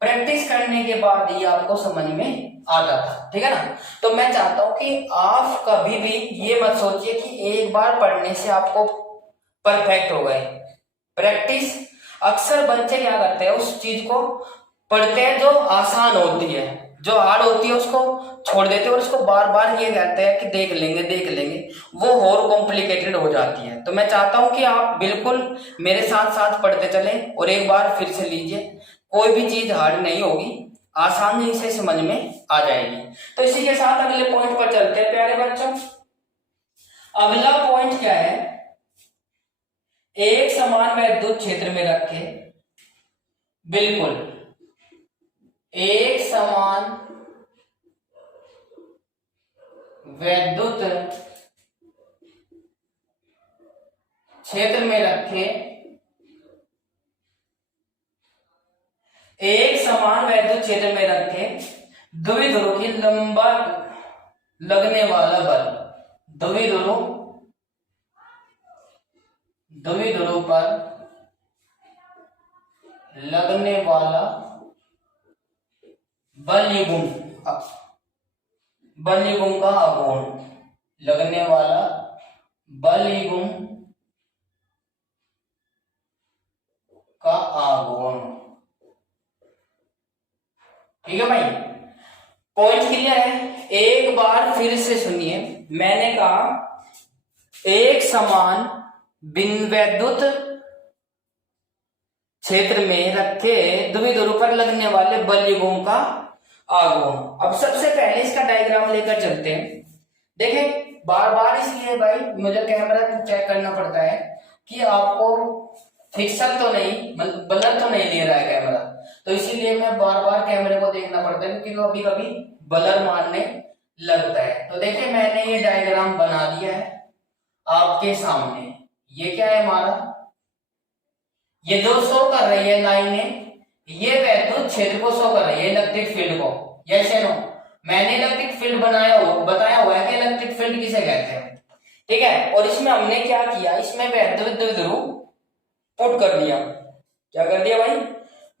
प्रैक्टिस करने के बाद ही आपको समझ में आता था, ठीक है ना। तो मैं चाहता हूं कि आप कभी भी ये मत सोचिए कि एक बार पढ़ने से आपको परफेक्ट हो गए। प्रैक्टिस, अक्सर बच्चे क्या करते हैं, उस चीज को पढ़ते हैं जो आसान होती है, जो हार्ड होती है उसको छोड़ देते हैं और उसको बार बार ये कहते हैं कि देख लेंगे, वो और कॉम्प्लिकेटेड हो जाती है। तो मैं चाहता हूं कि आप बिल्कुल मेरे साथ साथ पढ़ते चलें और एक बार फिर से लीजिए, कोई भी चीज हार्ड नहीं होगी, आसानी से समझ में आ जाएगी। तो इसी के साथ अगले पॉइंट पर चलते हैं प्यारे बच्चों। अगला पॉइंट क्या है, एक समान वैद्युत क्षेत्र में रखे, बिल्कुल एक समान वैद्युत क्षेत्र में रखे, एक समान वैद्युत क्षेत्र में रखे द्विध्रुव की लंबा लगने वाला बल, द्विध्रुव पर लगने वाला बलयुग्म का आघूर्ण, लगने वाला बलयुग्म का आघूर्ण, ठीक है भाई। पॉइंट क्लियर है? एक बार फिर से सुनिए, मैंने कहा एक समान वैद्युत क्षेत्र में रखे द्विध्रुव पर लगने वाले बलयुग्म का आघूर्ण। अब सबसे पहले इसका डायग्राम लेकर चलते हैं। देखें बार बार इसलिए भाई मुझे कैमरा चेक करना पड़ता है कि आपको फिक्सल तो नहीं, ब्लर तो नहीं ले रहा है कैमरा, तो इसीलिए मैं बार बार कैमरे को देखना पड़ता है क्योंकि कभी कभी ब्लर मारने लगता है। तो देखिए मैंने ये डायग्राम बना दिया है आपके सामने। ये क्या है हमारा, ये जो शो कर रही है लाइनें, ये वैद्युत क्षेत्र को शो कर रही है, इलेक्ट्रिक फील्ड को। यस या नो? मैंने इलेक्ट्रिक फील्ड बताया हुआ है कि इलेक्ट्रिक फील्ड किसे कहते हैं। ठीक है। और इसमें हमने क्या किया, इसमें वैद्युत द्विध्रुव पुट कर दिया। क्या कर दिया भाई,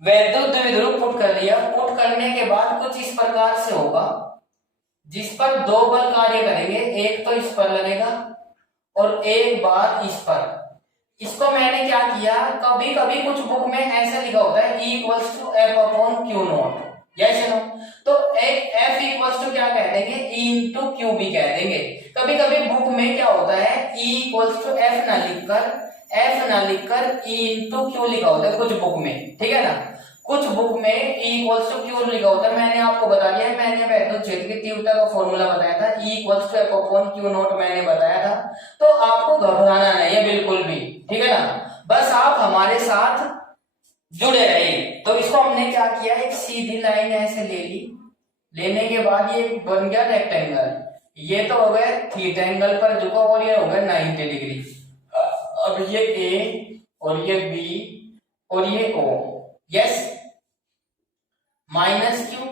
वैद्युत द्विध्रुव पुट कर दिया। पुट करने के बाद कुछ इस प्रकार से होगा, जिस पर दो बल कार्य करेंगे, एक तो इस पर लगेगा और एक बार इस पर। इसको मैंने क्या किया, कभी कभी कुछ बुक में ऐसा लिखा होता है E equals to F upon Q not, yes no, तो एक F इक्वल्स टू क्या कह देंगे, E इंटू क्यू भी कह देंगे। कभी कभी बुक में क्या होता है, E इक्वल्स टू एफ ना लिखकर E इंटू क्यू लिखा होता है कुछ बुक में, ठीक है ना। कुछ बुक में E इक्वल्स टू क्यू लिखा होता है। मैंने आपको बता दिया, मैंने वैद्युत क्षेत्र की तीव्रता का फॉर्मूला बताया था, E equals to F upon Q not मैंने बताया था। तो आपको घबराना नहीं है बिल्कुल भी, ठीक है ना, बस आप हमारे साथ जुड़े रहे। तो इसको हमने क्या किया, एक सीधी लाइन ऐसे ले ली, लेने के बाद ये बन गया रेक्टेंगल। ये तो हो गया थीटा एंगल पर झुका और ये हो गया 90 डिग्री। अब ये ए और ये बी और ये O, yes, minus Q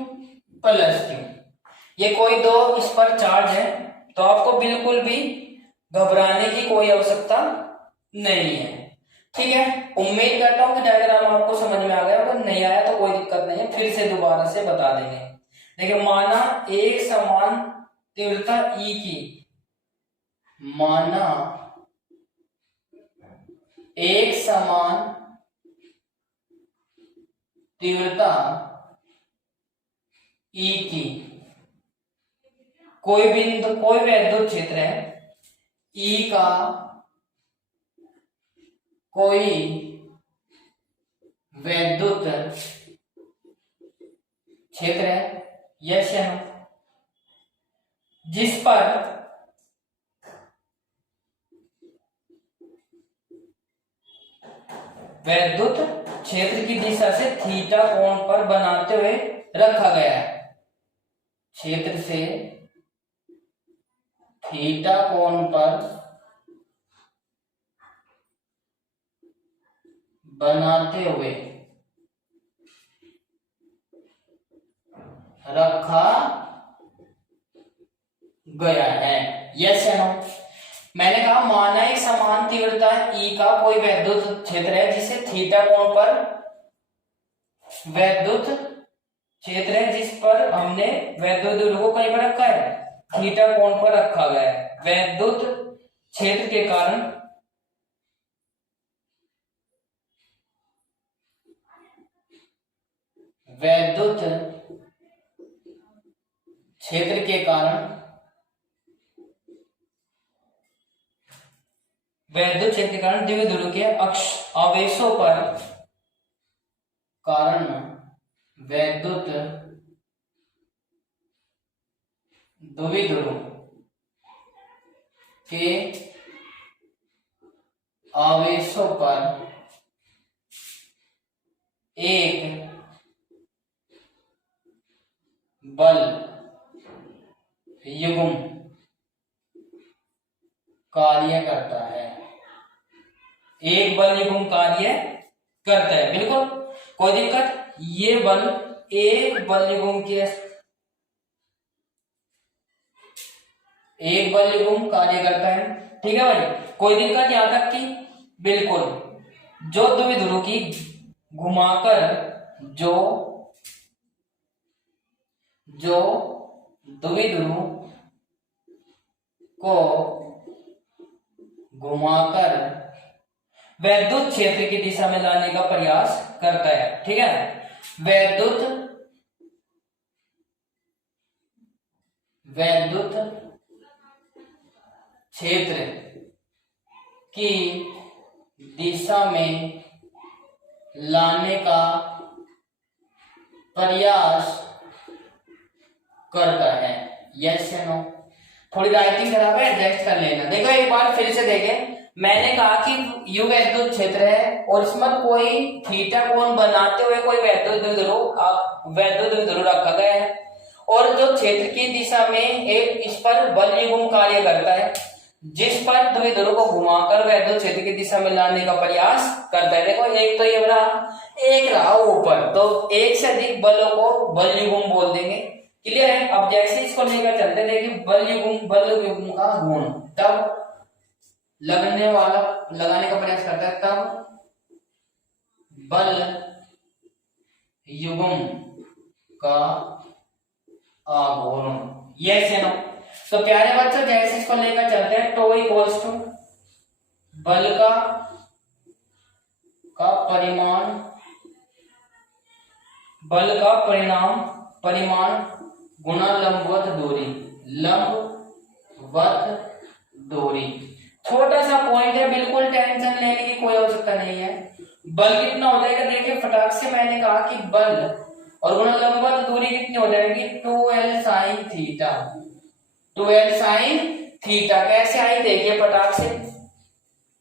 plus Q, ये कोई दो इस पर चार्ज है, तो आपको बिल्कुल भी घबराने की कोई आवश्यकता नहीं है, ठीक है। उम्मीद करता हूं कि डायग्राम आपको समझ में आ गया। अगर नहीं आया तो कोई दिक्कत नहीं है, फिर से दोबारा से बता देंगे। देखिए, माना एक समान तीव्रता ई की, माना एक समान तीव्रता ई की कोई बिंदु, कोई वैद्युत क्षेत्र है, ई का कोई वैद्युत क्षेत्र है, यस या नो, जिस पर वैद्युत क्षेत्र की दिशा से थीटा कोण पर बनाते हुए रखा गया है। क्षेत्र से थीटा कोण पर बनाते हुए रखा गया है, यस या नो। मैंने कहा माना एक समान तीव्रता E का कोई वैद्युत क्षेत्र है जिसे थीटा कोण पर, वैद्युत क्षेत्र है जिस पर हमने वैद्युत द्विध्रुव को कहीं पर रखा है, थीटा कोण पर रखा गया है। वैद्युत क्षेत्र के कारण वैद्युत क्षेत्र के कारण वैद्युत क्षेत्र के कारण द्विध्रुव के अक्ष आवेशों पर कारण वैद्युत द्विध्रुव के आवेशों पर एक बल युग्म कार्य करता है, एक बल युग्म कार्य करता है, बिल्कुल कोई दिक्कत। ये बल एक बल युग्म के, एक बल युग्म कार्य करता है, ठीक है भाई, कोई दिक्कत यहां तक की, बिल्कुल। जो द्विध्रुव की घुमाकर जो द्विध्रुव को घुमाकर वैद्युत क्षेत्र की दिशा में लाने का प्रयास करता है, ठीक है। वैद्युत क्षेत्र की दिशा में लाने का प्रयास करता है, यस या नो। थोड़ी राइटिंग खराब है, एडजस्ट कर लेना। देखो एक बार फिर से देखें, मैंने कहा कि यू वैद्युत क्षेत्र है और इसमें कोई थीटा कोण बनाते हुए कोई वैद्युत द्विध्रुव रखा गया है, और जो क्षेत्र की दिशा में एक इस पर बल युग्म कार्य करता है, जिस पर द्विध्रुव को घुमाकर वैद्युत क्षेत्र की दिशा में लाने का प्रयास करता है। देखो एक तो ये रहा, एक रहा ऊपर, तो एक से अधिक बलों को बल युग्म बोल देंगे, क्लियर है। अब जैसे इसको लेकर चलते देखिए, बल युग्म का गुण, तब लगाने का प्रयास करता है तब बल युग्म का आघूर्ण। यस या नो? तो प्यारे बच्चों जैसे इसको लेकर चलते हैं, टो इक्वल्स टू बल का परिमाण, बल का परिमाण गुना लंबवत दूरी, लंबवत दूरी। छोटा सा पॉइंट है, बिल्कुल टेंशन लेने की कोई आवश्यकता नहीं है। बल कितना हो जाएगा, देखिए फटाक से मैंने कहा कि बल और गुना लंबवत दूरी कितनी हो जाएगी, 2l sin theta, 2l sin theta. कैसे आई देखिए फटाक से।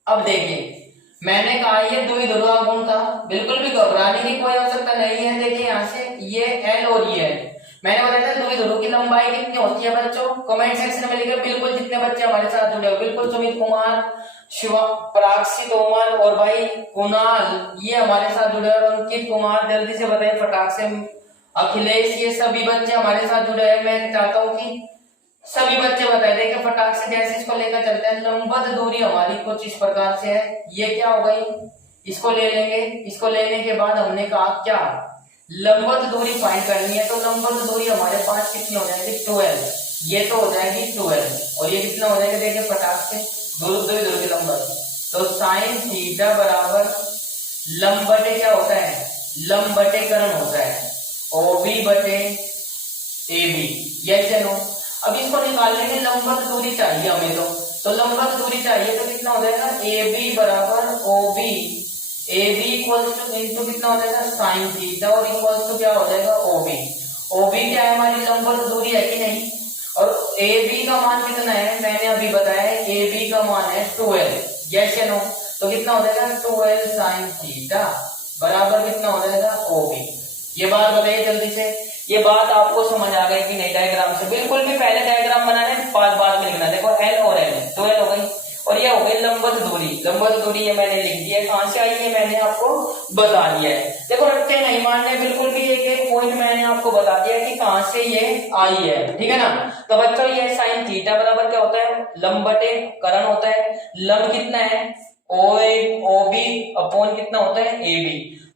अब देखिए मैंने कहा ये द्विध्रुव आघूर्ण था, बिल्कुल भी घबराने की कोई आवश्यकता नहीं है। देखिए यहाँ से ये L और ये L, मैंने बताया था द्विध्रुव की लंबाई कितनी होती है बच्चों, कमेंट सेक्शन में लिखे बिल्कुल। जितने बच्चे हमारे साथ जुड़े हो बिल्कुल, सुमित कुमार, शिवा, पराक्षी तोमर और भाई कुणाल, ये हमारे साथ जुड़े हैं। अंकित कुमार जल्दी से बताइए फटाक से। अखिलेश, ये सभी बच्चे हमारे साथ जुड़े हैं। मैं चाहता हूँ कि सभी बच्चे बताए। देखिए फटाक से जैसे इसको लेकर चलते हैं, लंबवत दूरी हमारी कुछ इस प्रकार से है। ये क्या हो गई, इसको ले लेंगे। इसको लेने के बाद हमने कहा क्या, लंबवत दूरी फाइंड करनी है। तो लंबवत दूरी हमारे पास कितनी हो जाएगी, 12। ये तो हो जाएगी 12 और ये कितना हो जाएगा, देखिए फटाक से द्विध्रुव की लंबवत। तो साइन थीटा बराबर लंब बटे क्या होता है, लंब बटेकरण होता है, OB बटे AB। यस या नो? अब इसको निकालने में लंबवत दूरी चाहिए हमें, तो लंबवत दूरी चाहिए तो कितना हो जाएगा, AB बराबर OB, AB equals to into कितना हो जाएगा साइन थीटा और इक्वल्स टू क्या हो जाएगा OB। OB क्या है, हमारी लंबवत दूरी है कि नहीं, और AB का मान कितना है, मैंने अभी बताया है AB का मान है 12। यस या नो? तो कितना हो जाएगा 12 साइन थीटा बराबर कितना हो जाएगा OB। ये बात बताइए जल्दी से, ये बात आपको समझ आ गई कि नहीं डायग्राम से? बिल्कुल भी पहले डायग्राम बनाने बाद में लिखना। देखो L और L, 12 हो गई और ये हो गई लंबवत दूरी। लंबवत दूरी ये मैंने लिख दी है, कहां से आई है मैंने आपको बता दिया है। देखो रट्टे नहीं मारने, बिल्कुल भी एक एक पॉइंट मैंने आपको बता दिया है कि कहां से ये आई है, ठीक है ना? तो बच्चों ये साइन थीटा बराबर क्या होता है, लंब बटे करण होता है। लंब कितना है, OB अपॉन कितना होता है AB,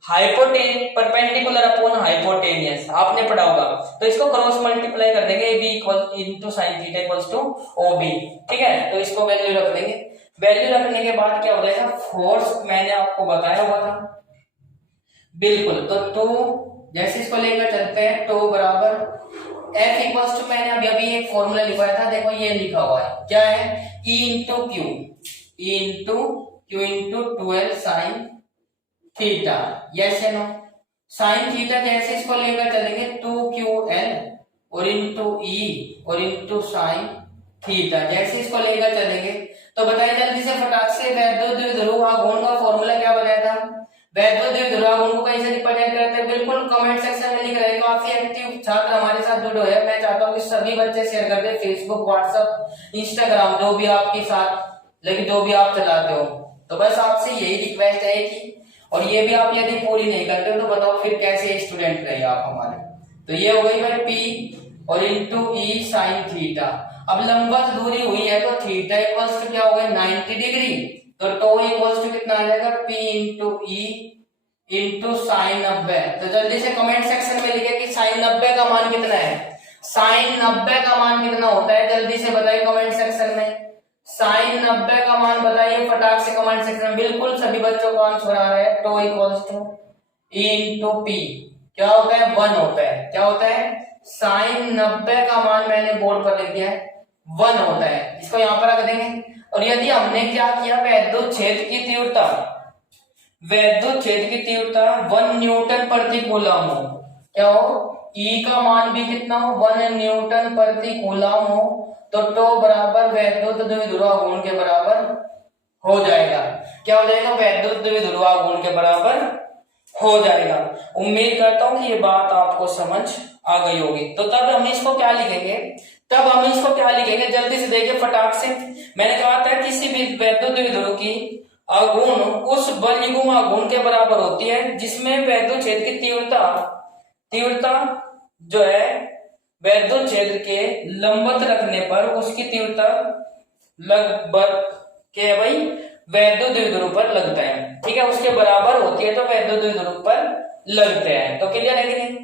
हाइपोटेन परपेंडिकुलर अपॉन हाइपोटेनियस, आपने पढ़ा होगा। तो इसको क्रॉस मल्टीप्लाई कर देंगे, AB equal into sine theta equals to OB, ठीक है? तो इसको वैल्यू रख देंगे। वैल्यू रखने के बाद क्या हो जाएगा, फोर्स मैंने आपको बताया हुआ था बिल्कुल। तो टू जैसे इसको लेकर चलते हैं, टू बराबर F इक्वल्स टू, मैंने अभी अभी एक फॉर्मूला लिखवाया था, देखो ये लिखा हुआ है, क्या है, E into Q, E into Q into 12 sine theta. Yes या नो? साइन थीटा जैसे इसको लेकर चलेंगे 2QL और इंटू E और इंटू साइन थीटा, जैसे इसको लेकर चलेंगे तो बताइए जल्दी से फटाक से, वैद्युत द्विध्रुव आघूर्ण का फॉर्मूला क्या बनाया था, वैद्युत द्विध्रुव आघूर्ण को कैसे रिप्रेजेंट करते हैं, बिल्कुल कमेंट सेक्शन में लिख रहे हैं। काफी एक्टिव छात्र हमारे साथ जुड़े हैं। मैं चाहता हूँ कि सभी बच्चे शेयर कर दे, फेसबुक, व्हाट्सएप, इंस्टाग्राम, जो भी आपके साथ लेकिन जो भी आप चलाते हो। तो बस आपसे यही रिक्वेस्ट है कि, और ये भी आप यदि पूरी नहीं करते हो तो बताओ फिर कैसे स्टूडेंट रहे आप हमारे। तो ये हो गई भाई P और इंटू E साइन थीटा। अब लंबवत दूरी हुई है तो थीटा इक्वल्स टू क्या हो गया 90 डिग्री, तो टो इक्वल्स टू कितना आ जाएगा P into E into sine 90। तो जल्दी से कमेंट सेक्शन में लिखे कि साइन 90 का मान कितना है, साइन 90 का मान कितना होता है, जल्दी से बताइए कमेंट सेक्शन में। साइन 90 का मान बताइए फटाक से कमेंट सेक्शन में, बिल्कुल सभी बच्चों को आंसर आ रहा है। Tau equals to E into P क्या होता है 1 होता है, क्या होता है, साइन 90 का मान मैंने बोर्ड पर लिख दिया है 1 होता है, इसको यहाँ पर रख देंगे। और यदि हमने क्या किया, वैद्युत क्षेत्र की तीव्रता, वैद्युत क्षेत्र की तीव्रता 1 न्यूटन प्रति कूलम हो, क्या हो, E का मान भी कितना हो 1 न्यूटन प्रति कूलम हो, तो टो बराबर वैद्युत द्विध्रुव आघूर्ण के बराबर हो जाएगा। क्या हो जाएगा, वैद्युत द्विध्रुव आघूर्ण के बराबर हो जाएगा। उम्मीद करता हूं कि ये बात आपको समझ आ गई होगी। तो तब हम इसको क्या लिखेंगे, तब हम इसको क्या लिखेंगे, जल्दी से देखिए फटाक से। मैंने कहा था किसी भी वैद्युत द्विध्रुव की आघूर्ण उस बल युग्म आघूर्ण के बराबर होती है जिसमें वैद्युत क्षेत्र की तीव्रता जो है वैद्युत क्षेत्र के लंबवत रखने पर उसकी तीव्रता लगभग क्या है भाई, वैद्युत द्विध्रुव पर लगता है, ठीक है, उसके बराबर होती है तो वैद्युत द्विध्रुव पर लगते हैं। तो क्लियर है कि नहीं?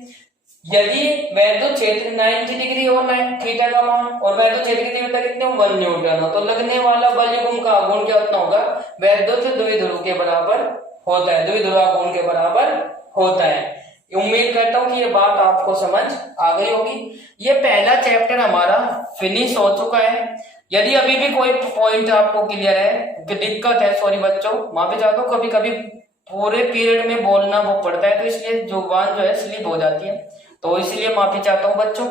यदि वैद्युत क्षेत्र 90 डिग्री हो रहा है थीटा का मान और वैद्युत क्षेत्र की तीव्रता कितनी हो 1 न्यूटन हो, तो लगने वाला बलयुग्म का आघूर्ण क्या उतना होगा, वैद्युत द्विध्रुव के बराबर होता है, द्विध्रुवाघूर्ण के बराबर होता है। उम्मीद करता हूं कि ये बात आपको समझ आ गई होगी। ये पहला चैप्टर हमारा फिनिश हो चुका है। यदि अभी भी कोई पॉइंट आपको क्लियर है कि दिक्कत है, सॉरी बच्चों, माफी चाहता हूँ, कभी कभी पूरे पीरियड में बोलना वो पड़ता है तो इसलिए जुबान जो है स्लिप हो जाती है, तो इसलिए माफी चाहता हूँ बच्चों,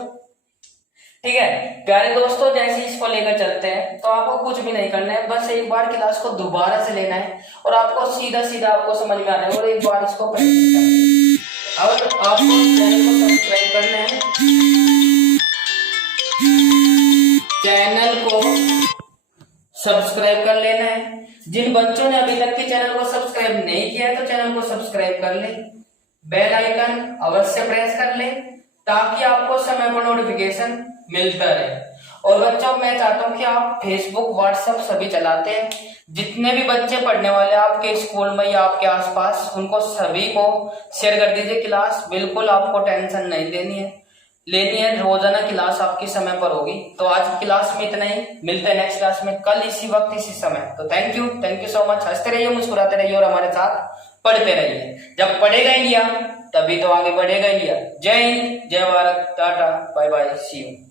ठीक है। प्यारे दोस्तों, जैसे इसको लेकर चलते हैं तो आपको कुछ भी नहीं करना है, बस एक बार क्लास को दोबारा से लेना है और आपको सीधा सीधा आपको समझ में आना है और एक बार इसको प्रैक्टिस करना है। और आपको चैनल को सब्सक्राइब करना है, चैनल को सब्सक्राइब कर लेना है। जिन बच्चों ने अभी तक के चैनल को सब्सक्राइब नहीं किया है तो चैनल को सब्सक्राइब कर ले, बेल आइकन अवश्य प्रेस कर ले ताकि आपको समय पर नोटिफिकेशन मिलता रहे। और बच्चों, मैं चाहता हूं कि आप फेसबुक व्हाट्सएप सभी चलाते हैं, जितने भी बच्चे पढ़ने वाले आपके स्कूल में या आपके आसपास, उनको सभी को शेयर कर दीजिए। क्लास बिल्कुल आपको टेंशन नहीं लेनी है, रोजाना क्लास आपकी समय पर होगी। तो आज की क्लास में इतना ही, मिलते हैं नेक्स्ट क्लास में कल इसी वक्त इसी समय। तो थैंक यू सो मच। हंसते रहिए, मुस्कुराते रहिए और हमारे साथ पढ़ते रहिए। जब पढ़ेगा इंडिया तभी तो आगे बढ़ेगा इंडिया। जय हिंद, जय Bharat, tata, bye bye, see you.